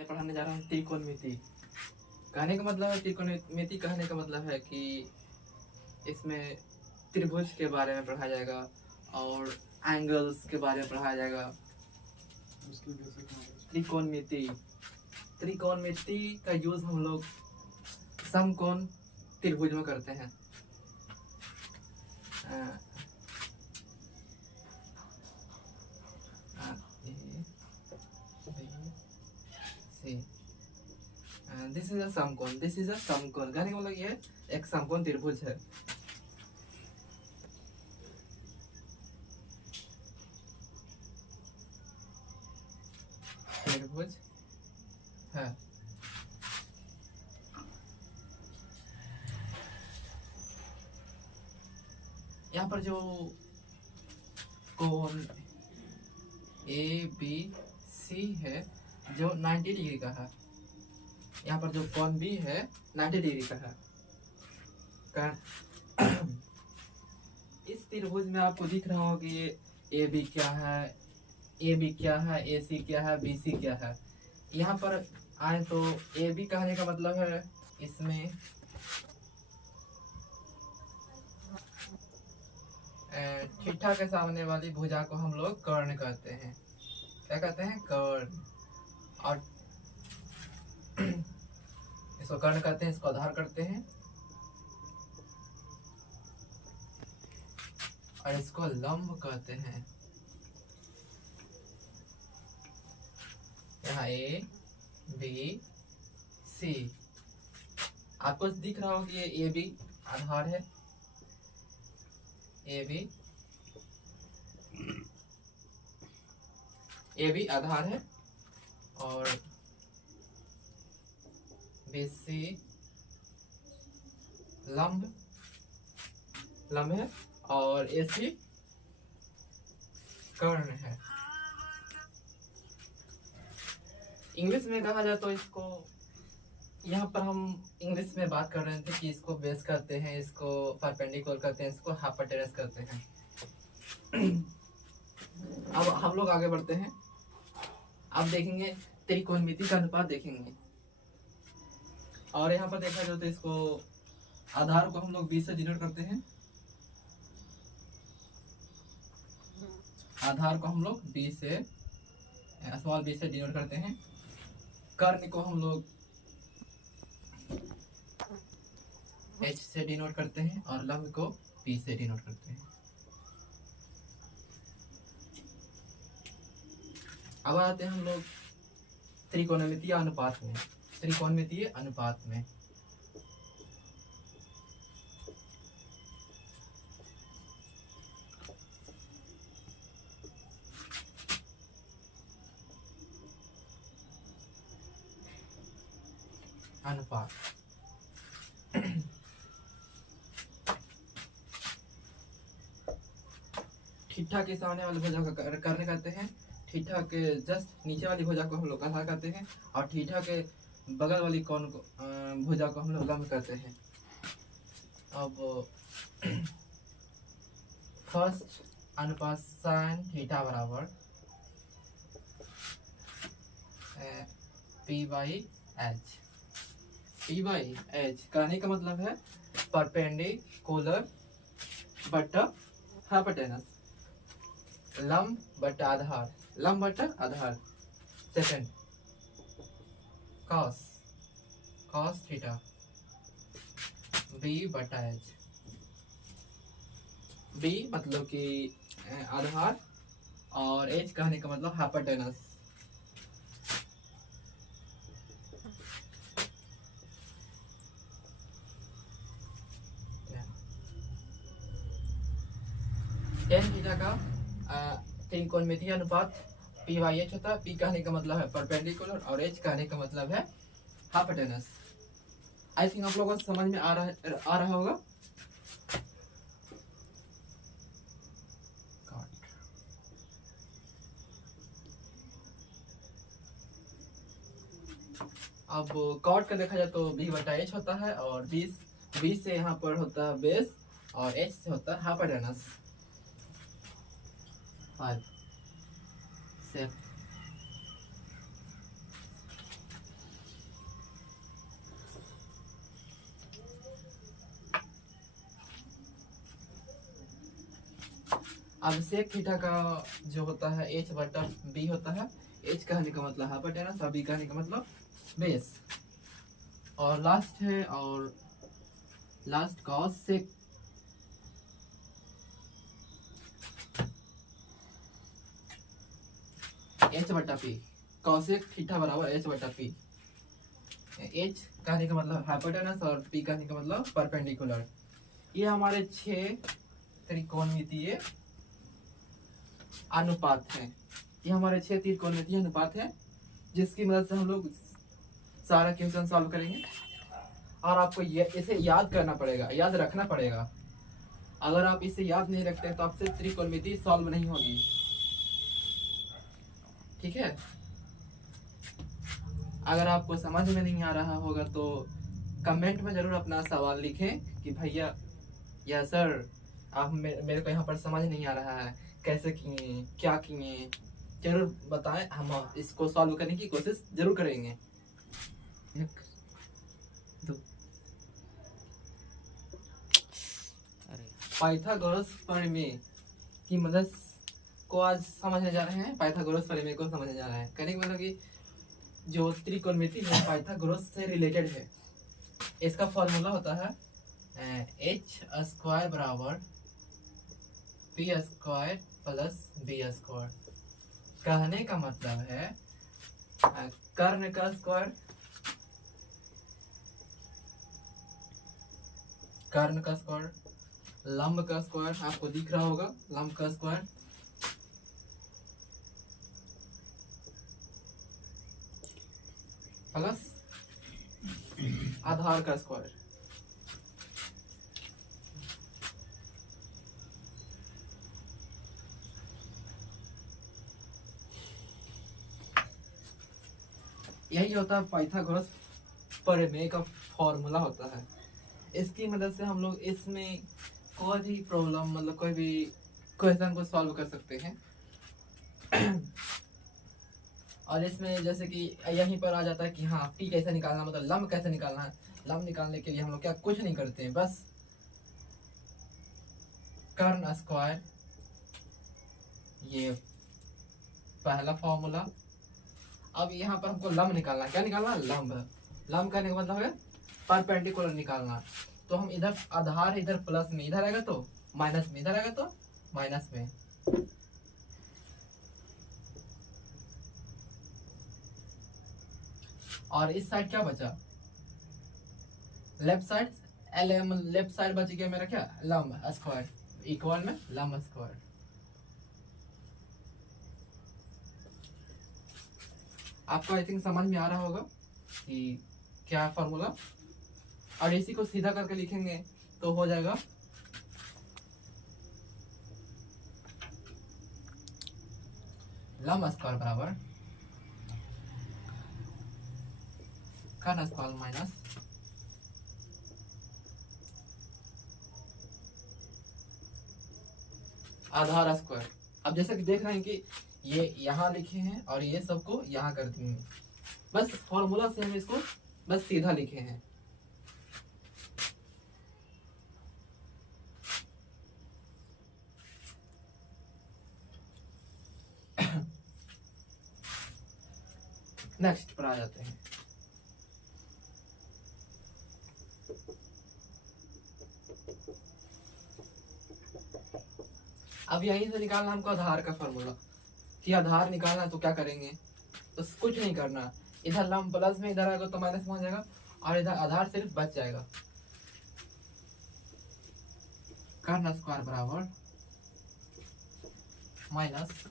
मैं पढ़ाने जा रहा हूँ त्रिकोणमिति। कहने का मतलब है, त्रिकोणमिति कहने का मतलब है कि इसमें त्रिभुज के बारे में पढ़ाया जाएगा और एंगल्स के बारे में पढ़ाया जाएगा। त्रिकोणमिति त्रिकोणमिति का यूज हम लोग समकोण त्रिभुज में करते हैं। दिस इज अ समकोण, दिस इज अ समकोण। कहने का मतलब ये एक समकोण त्रिभुज है। त्रिभुज है। यहाँ पर जो कोण ए बी सी है जो 90 डिग्री का है, यहाँ पर जो कोण बी है 90 डिग्री का है। इस त्रिभुज में आपको दिख रहा होगा कि ये ए बी क्या है, ए बी क्या है, ए सी क्या है, बी सी क्या है। यहाँ पर आए तो ए बी कहने का मतलब है इसमें थीटा के सामने वाली भुजा को हम लोग कर्ण कहते हैं। क्या कहते हैं? कर्ण। और इसको कर्ण कहते हैं, इसको आधार करते हैं और इसको लंब कहते हैं। यहाँ ए बी सी आपको दिख रहा होगा कि ये ए बी आधार है, ए बी आधार है और बी सी लंब है और ए सी कर्ण है। इंग्लिश में कहा जाए तो इसको, यहाँ पर हम इंग्लिश में बात कर रहे थे कि इसको बेस करते हैं, इसको परपेंडिकुलर करते हैं, इसको हाइपोटेनस करते हैं। अब हम लोग आगे बढ़ते हैं। अब देखेंगे त्रिकोणमिति का अनुपात देखेंगे। और यहाँ पर देखा जाए तो इसको आधार को हम लोग 20 से डिनोट करते हैं। आधार को हम लोग 20 से स्मॉल 20 से डिनोट करते हैं। कर्ण को हम लोग H से डिनोट करते हैं और लंब को P से डिनोट करते हैं। अब आते हैं हम लोग त्रिकोणमितीय अनुपात में। त्रिकोणमितीय अनुपात में अनुपात थीटा के सामने वाली भुजा का कर्ण कहते हैं, थीटा के जस्ट नीचे वाली भुजा को हम लोग आधार कहते हैं और थीटा के बगल वाली कोण को भुजा को हम लोग लंब कहते हैं। अब फर्स्ट अनुपात साइन थीटा बराबर P by H. P by H कहने का मतलब है परपेंडिकुलर बटा हाइपोटेनस, लंब बटा आधार, लंब बटा आधार। सेकंड कॉस थीटा बी बटा एच। बी मतलब कि आधार और एच कहने का मतलब हाइपोटेनस। टेन थीटा का त्रिकोणमितीय अनुपात P बाई एच होता है। P कहने का मतलब है परपेंडिकुलर और H कहने का मतलब है हाइपोटेनस। आई थिंक आप लोगों को समझ में आ रहा होगा। अब कॉट का देखा जाए तो B बटा H होता है और 20 से यहाँ पर होता है बेस और H से होता है हाइपोटेनस। 5 7 अब सेक थीटा का जो होता है h बटा b होता है। h कहने का मतलब हाइपोटेनस और b कहने का मतलब बेस। और लास्ट है और लास्ट कॉस सेक h बटा p। कॉसेक थीटा बराबर h बटा p। h कहने का मतलब हाइपोटेनस और p कहने का मतलब परपेंडिकुलर। ये हमारे 6 त्रिकोणमितीय अनुपात है। ये हमारे 6 त्रिकोणमितीय अनुपात है जिसकी मदद से हम लोग सारा क्वेश्चन सॉल्व करेंगे। और आपको इसे याद करना पड़ेगा, याद रखना पड़ेगा। अगर आप इसे याद नहीं रखते तो आपसे त्रिकोणमिति सॉल्व नहीं होगी। ठीक है, अगर आपको समझ में नहीं आ रहा होगा तो कमेंट में जरूर अपना सवाल लिखें कि भैया या सर आप मेरे को यहाँ पर समझ नहीं आ रहा है, कैसे किए, क्या किए, जरूर बताएं। हम इसको सॉल्व करने की कोशिश जरूर करेंगे। पाइथागोरस प्रमेय की मदद को आज समझने जा रहे हैं। पाइथागोरस प्रमेय को समझने जा रहे हैं। कहने का मतलब कि जो त्रिकोणमिति है पाइथागोरस से रिलेटेड है। इसका फॉर्मूला होता है h स्क्वायर बराबर p square plus b square. कहने का मतलब है कर्ण का स्क्वायर, कर्ण का स्क्वायर, लंब का स्क्वायर, आपको दिख रहा होगा लंब का स्क्वायर, प्लस आधार का स्क्वायर। यही होता है पाइथागोरस प्रमेय का फॉर्मूला होता है। इसकी मदद से हम लोग इसमें कोई भी प्रॉब्लम मतलब कोई भी क्वेश्चन को सॉल्व कर सकते हैं। और इसमें जैसे कि यहीं पर आ जाता है कि हाँ p कैसे निकालना, मतलब लंब कैसे निकालना है। लंब निकालने के लिए हम लोग क्या कुछ नहीं करते हैं, बस कर्ण स्क्वायर, ये पहला फॉर्मूला। अब यहाँ पर हमको लंब निकालना, क्या निकालना, लंब। लंब करने का मतलब है परपेंडिकुलर निकालना। तो हम इधर आधार इधर प्लस में, इधर आएगा तो माइनस में, इधर आएगा तो माइनस में। और इस साइड क्या बचा, लेफ्ट साइड, लेफ्ट साइड बच गया मेरा क्या, लंब स्क्वायर, इक्वल में लंब स्क्वायर। आपको आई थिंक समझ में आ रहा होगा कि क्या फॉर्मूला। और इसी को सीधा करके लिखेंगे तो हो जाएगा लंब स्क्वायर बराबर कर्ण स्क्वायर माइनस आधार स्क्वायर। अब जैसे कि देख रहे हैं कि ये यहाँ लिखे हैं और ये सबको यहाँ कर दिए हैं। बस फॉर्मूला से हम इसको बस सीधा लिखे हैं। नेक्स्ट पर आ जाते हैं। अब यहीं से निकालना हमको आधार का फॉर्मूला, कि आधार निकालना तो क्या करेंगे, तो कुछ नहीं करना। इधर लंब प्लस में, इधर आएगा तो माइनस में हो जाएगा, और इधर आधार सिर्फ बच जाएगा। कर्ण स्क्वायर बराबर माइनस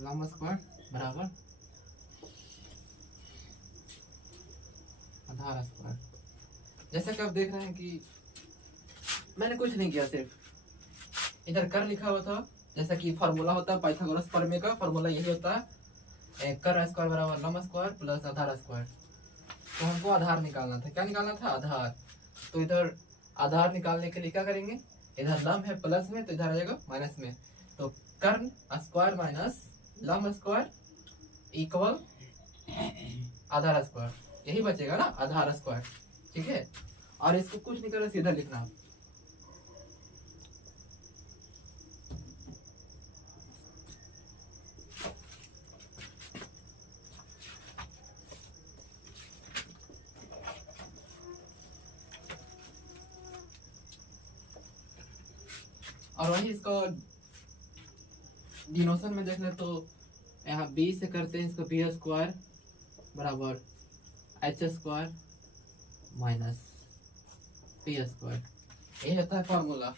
लंब स्क्वायर बराबर आधार स्क्वायर। जैसे कि आप देख रहे हैं कि मैंने कुछ नहीं किया, सिर्फ इधर कर लिखा हुआ था। जैसा कि फॉर्मूला होता है पाइथागोरस प्रमेय का, फॉर्मूला यही होता है कर स्क्वायर बराबर लंब स्क्वायर प्लस आधार स्क्वायर। तो हमको आधार निकालना था, क्या निकालना था, आधार। तो इधर आधार निकालने के लिए क्या करेंगे, इधर लंब है प्लस में तो इधर आ जाएगा माइनस में। तो कर्ण स्क्वायर माइनस लंब स्क्वायर इक्वल आधार स्क्वायर, यही बचेगा ना, आधार स्क्वायर। ठीक है, और इसको कुछ नहीं करना, सीधा लिखना और वही इसको डिनोशन में देख ले तो यहाँ बी से करते हैं इसको बी स्क्वायर बराबर H square minus P square, यही होता है फॉर्मूला।